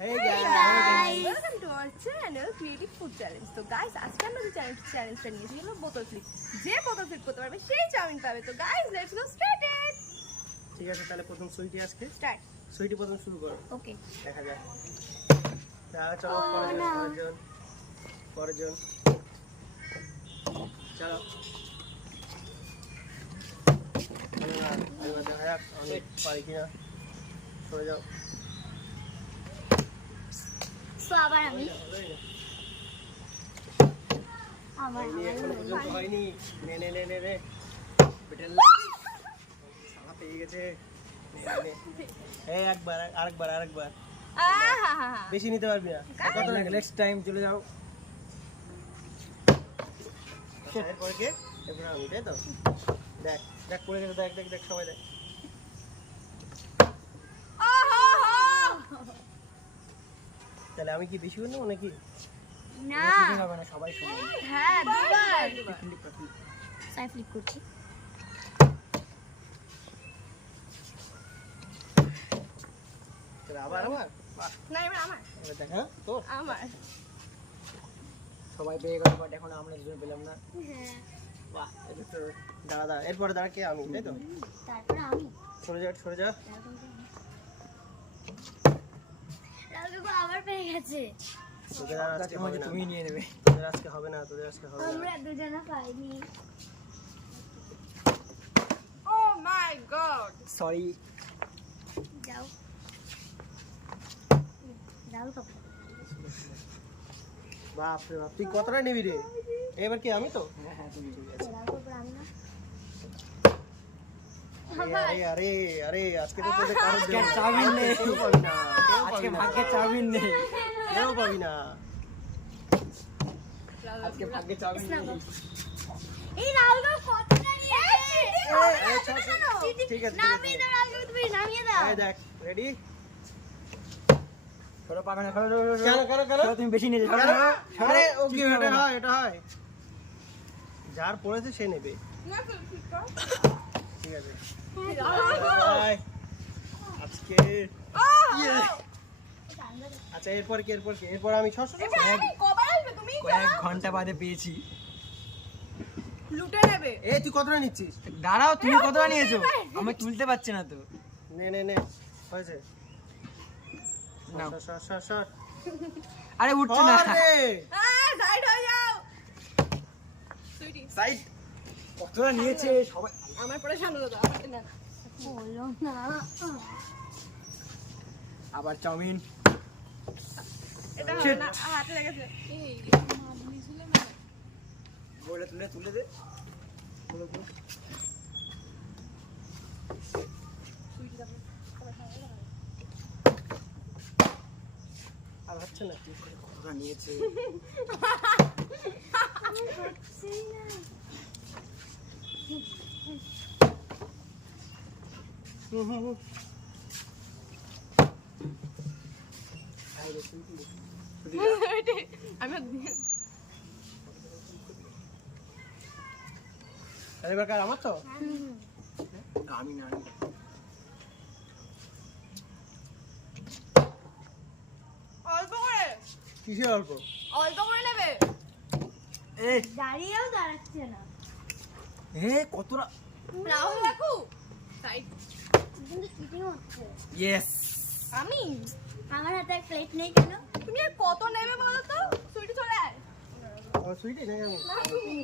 Hey guys, welcome to our channel Creative Food Challenge. So guys, আজকে আমরা যে চ্যালেঞ্জটা নিয়েছি হলো বোতল ফ্লিপ। যে বোতল ফ্লিপ করতে পারবে সেই চাউমিন পাবে। তো guys, let's go started. ঠিক আছে তাহলে প্রথম সুইটি আজকে Start. সুইটি প্রথম শুরু করো। Okay. দেখা যাক। চলো পরেরজন। চলো। এবার দেখা যাক অনেক পারি কিনা। সরে যাও। তো আবার আমি এখনো পর্যন্ত হয়নি। নে বেটেল সালা পেয়ে গেছে। একবার আরেকবার বেশি নিতে পারবি না। কত নেক্সট টাইম চলে যাও। এরপরে কে? এরপর আমি, তাই তো? দেখ পড়ে গেছে, দেখ সবাই দেখ। তাহলে আমি কি বেশি করবো নাকি? না হবে না, সবাই সমান। হ্যাঁ, দুবার। সাই ফ্লিপ করছি। তাহলে আবার বাহ, না, এবার আমার। এবার দেখ। হ্যাঁ তোর আমার। সবাই পেয়ে গেল, বাট এখন আমরা দুজন পেলাম না। হ্যাঁ, বাহ, এটা তো দাঁড়া এরপরে দাঁড়া কে? আমি, তাই তো? তারপর আমি সরে যা। রাজুগো আবার পেয়ে গেছে। তোদের আর আজকে হবে না। তুমি নিয়ে নেবে। তোদের আজকে হবে না। আমরা দুজনে পাইনি। Oh my god. সরি। যাও তো বাপ রে বাপ, তুই কতটা নিবি রে? এবার কি আমি তো? হ্যাঁ তুমি ঠিক আছে। যাও তো আমি না। আরে আজকে তো তোদের কারোর আজকে দেবো না। চাউমিন নেই। কেউ পাবি না। আজকে ভাগ্যে চাউমিন নেই। কেউ পাবি না। আজকে ভাগ্যে চাউমিন নেই। এই রাজুগো কতটা নিয়েছে? ঠিক আছে। নামিয়ে দাও রাজুগো, তুমি নামিয়ে দাও। এই দেখ, রেডি? সরো পাবে না, সরো। কেন? সরো, তুমি বেশি নিয়ে যাও। আরে ও কি এটা হয়। যার পড়েছে সে নেবে। না, ঠিক কর। ঠিক আছে। Oh! বাই। আজকে আচ্ছা এরপর কি? এরপর আমি 600 এবার আমি কবার আসবে তুমি? কয়েক ঘন্টা বাদে পেয়েছি। লুটে নেবে। এই তুই কতটা নিচ্ছিস? দাঁড়াও, তুমি কতটা নিয়েছো? আমি তুলতে পারছি না তো। নে হয়েছে। নাও। সর। আরে উঠছে না। সাইড হয়ে যাও। সুইটি, সাইড। কতটা নিয়েছে সবাই? আমার পরে সামনে দাও। না। বলো না। আবার চাউমিন। এটা হবে না, হাতে লেগেছে। বলে তুলে দে। পুরো। আর হচ্ছে না কি? কতটা নিয়েছে? এবার কার? আমার তো? আমি না। অল্প করে কিসের অল্প? নেবে। এই দাঁড়িয়েও দাঁড়াচ্ছে না। কতটা? রাহুল রাখু। সাইড। কিন্তু চিটিং হচ্ছে। ইয়েস। আমি আমার হাতে এক প্লেট নেই কেন? তুমি আর কত নেবে বলো তো? সুইটি চলে আয়। সুইটি নাকি আমি? না তুমি।